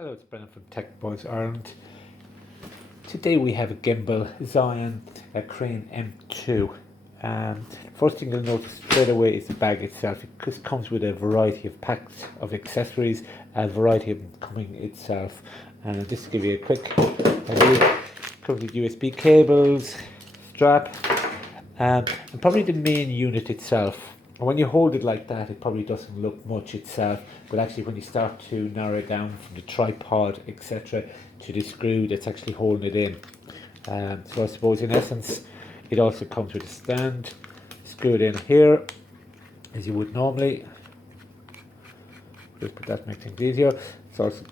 Hello, it's Brennan from Tech Boys Ireland. Today we have a gimbal ZHIYUN Crane M2. First thing you'll notice straight away is the bag itself. It just comes with a variety of packs of accessories, a variety of them coming itself. And just to give you a quick idea, comes with USB cables, strap, and probably the main unit itself. And when you hold it like that, it probably doesn't look much itself, but actually when you start to narrow it down from the tripod, etc., to the screw that's actually holding it in. So I suppose in essence, it also comes with a stand, screw it in here, as you would normally. Just put that to make things easier. It's also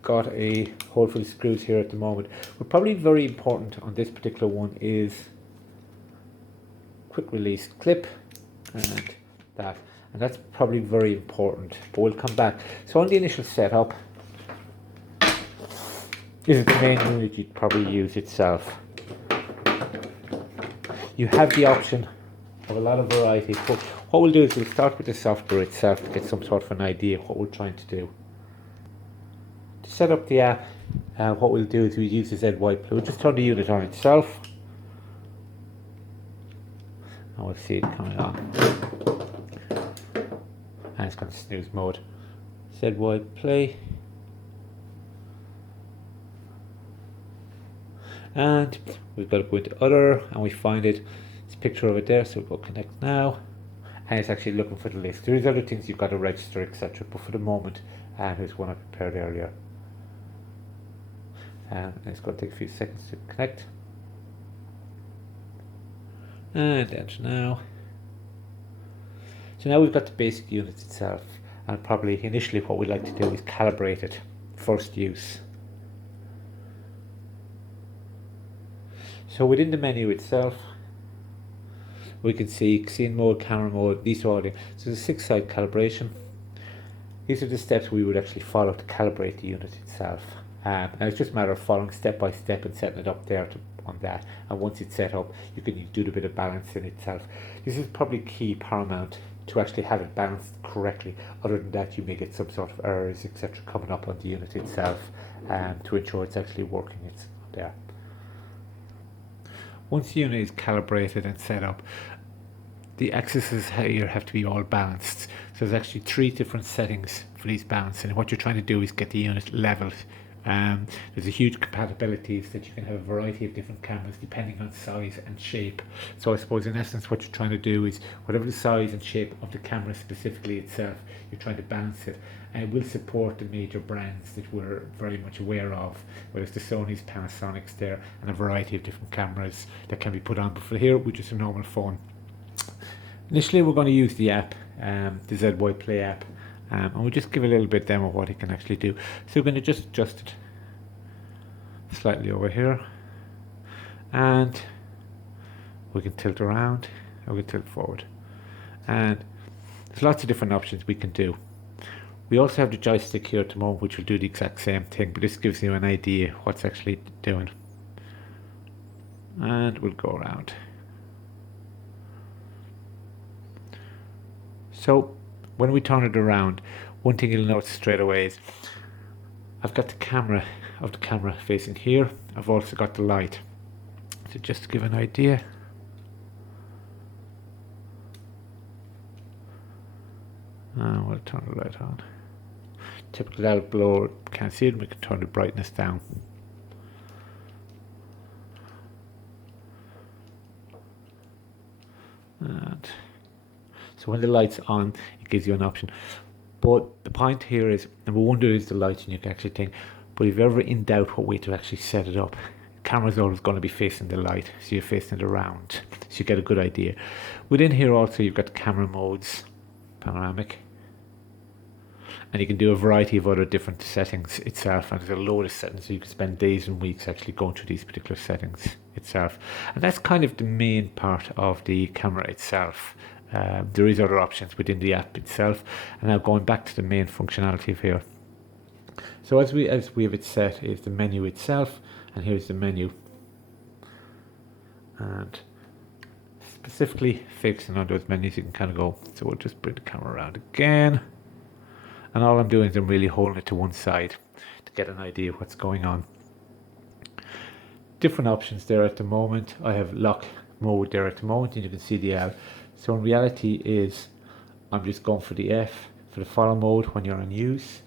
got a hole for the screws here at the moment. But probably very important on this particular one is quick release clip. And that's probably very important, but we'll come back. So on the initial setup, this is the main unit you'd probably use itself. You have the option of a lot of variety, but what we'll do is we'll start with the software itself to get some sort of an idea of what we're trying to do. To set up the app, what we'll do is we'll use the ZHIYUN. We'll just turn the unit on itself, and we'll see it coming on. And it's got snooze mode. ZHIYUN play. And we've got to go into other, and we find it. It's a picture of it there, so we'll go connect now. And it's actually looking for the list. There is other things you've got to register, etc. But for the moment, here's one I prepared earlier. And it's going to take a few seconds to connect. And enter now. So now we've got the basic unit itself, and probably initially what we'd like to do is calibrate it, first use. So within the menu itself, we can see scene mode, camera mode, these are all the, so the 6-side calibration. These are the steps we would actually follow to calibrate the unit itself. And it's just a matter of following step by step and setting it up there on that. And once it's set up, you can do the bit of balancing itself. This is probably key, paramount, to actually have it balanced correctly. Other than that, you may get some sort of errors, etc., coming up on the unit itself, to ensure it's actually working. It's there. Once the unit is calibrated and set up, the axes here have to be all balanced. So there's actually 3 different settings for these balancing. And what you're trying to do is get the unit leveled. There's a huge compatibilities that you can have a variety of different cameras depending on size and shape. So I suppose in essence what you're trying to do is whatever the size and shape of the camera specifically itself, you're trying to balance it. And it will support the major brands that we're very much aware of, whether it's the Sony's, Panasonics there, and a variety of different cameras that can be put on. But for here, with just a normal phone. Initially we're going to use the app, the ZHIYUN Play app. And we'll just give a little bit demo of what it can actually do. So we're going to just adjust it slightly over here, and we can tilt around, or we can tilt forward, and there's lots of different options we can do. We also have the joystick here at the moment, which will do the exact same thing, but this gives you an idea what's actually doing. And we'll go around. So when we turn it around, one thing you'll notice straight away is I've got the camera facing here. I've also got the light. So just to give an idea, we'll turn the light on. Typically that'll blow, can't see it, and we can turn the brightness down. And so when the light's on, it gives you an option. But the point here is, number one, there is the light, and you can actually think, but if you're ever in doubt what way to actually set it up, the camera's always going to be facing the light, so you're facing it around, so you get a good idea. Within here also, you've got the camera modes, panoramic, and you can do a variety of other different settings itself, and there's a load of settings, so you can spend days and weeks actually going through these particular settings itself. And that's kind of the main part of the camera itself. There is other options within the app itself. And now going back to the main functionality of here. So as we have it set is the menu itself, and here's the menu. And specifically focusing on those menus, you can kind of go. So we'll just bring the camera around again. And all I'm doing is I'm really holding it to one side to get an idea of what's going on. Different options there at the moment. I have lock mode there at the moment, and you can see the L. So in reality is I'm just going for the F for the follow mode when you're on use.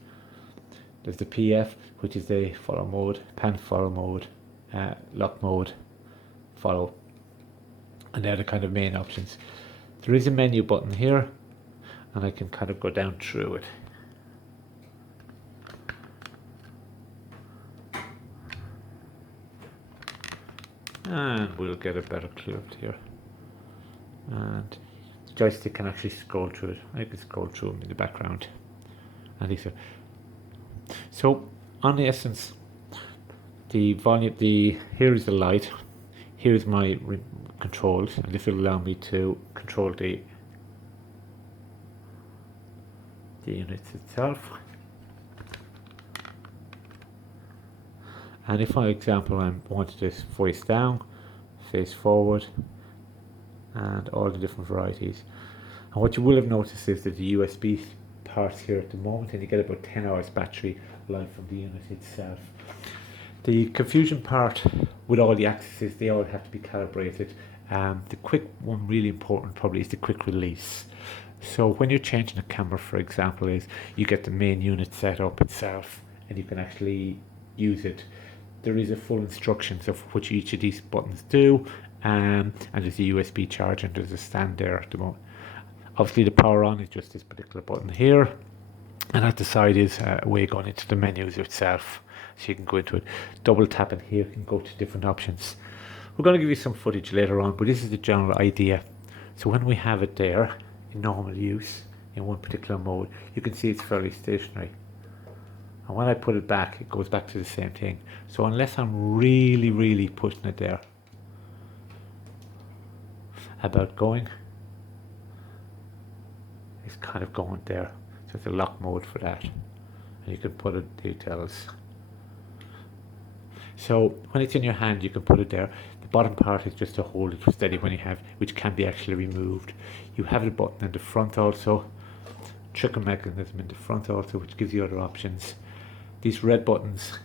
There's the PF, which is the follow mode, pan follow mode, lock mode, follow, and they're the kind of main options. There is a menu button here, and I can kind of go down through it. And we'll get a better clue up here. And the joystick can actually scroll through it. I can scroll through them in the background. And these are. So, on the essence, the volume, here is the light. Here's my controls, and this will allow me to control the units itself. And if, for example, I wanted this face down, face forward, and all the different varieties. And what you will have noticed is that the USB parts here at the moment, and you get about 10 hours battery life from the unit itself. The confusion part with all the axes, they all have to be calibrated. The quick one, really important probably, is the quick release. So when you're changing a camera, for example, is you get the main unit set up itself, and you can actually use it. There is a full instructions of what each of these buttons do, and there's a USB charger, and there's a stand there at the moment. Obviously the power on is just this particular button here, and at the side is a way going into the menus itself, so you can go into it. Double tapping here can go to different options. We're going to give you some footage later on, but this is the general idea. So when we have it there in normal use in one particular mode, you can see it's fairly stationary, and when I put it back, it goes back to the same thing. So unless I'm really pushing it there, about going, it's kind of going there. So it's a lock mode for that, and you can put it details. So when it's in your hand, you can put it there. The bottom part is just to hold it steady when you have, which can be actually removed. You have a button in the front also, trigger mechanism in the front also, which gives you other options. These red buttons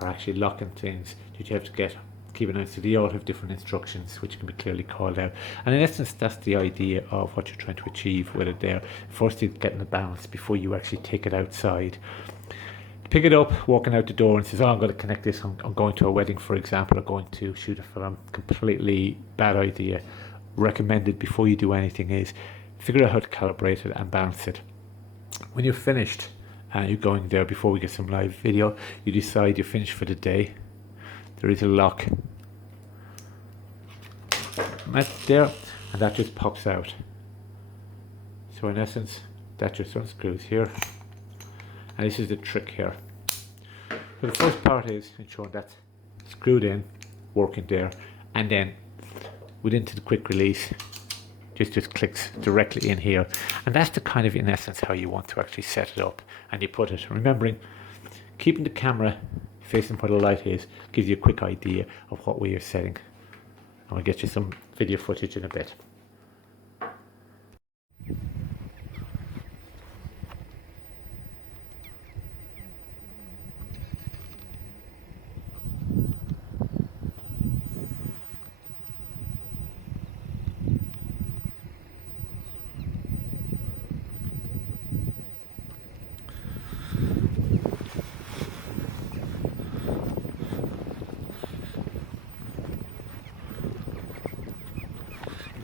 are actually locking things that you have to keep an eye on. So they all have different instructions which can be clearly called out. And in essence, that's the idea of what you're trying to achieve with it there. First, you're getting the balance before you actually take it outside. Pick it up, walking out the door, and says, oh, I'm going to connect this, I'm going to a wedding, for example, or going to shoot a film. Completely bad idea. Recommended before you do anything is figure out how to calibrate it and balance it. When you're finished, you're going there before we get some live video, you decide you're finished for the day. There is a lock there, and that just pops out. So in essence, that just unscrews here, and this is the trick here. So the first part is ensuring that's screwed in, working there, and then within the quick release, just clicks directly in here. And that's the kind of, in essence, how you want to actually set it up. And you put it, remembering, keeping the camera facing where the light is, gives you a quick idea of what way you're setting. And I'll get you some video footage in a bit.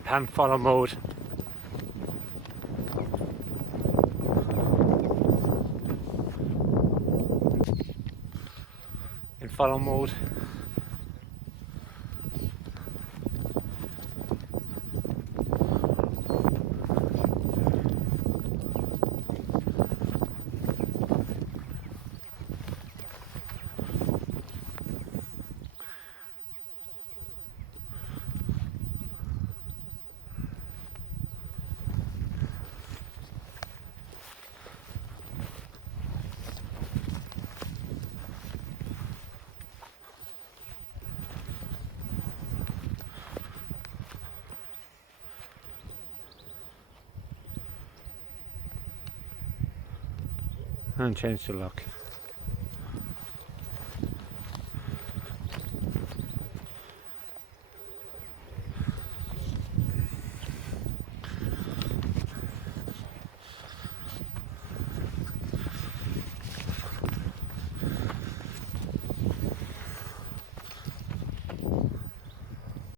Pan follow mode. In follow mode. and change the lock.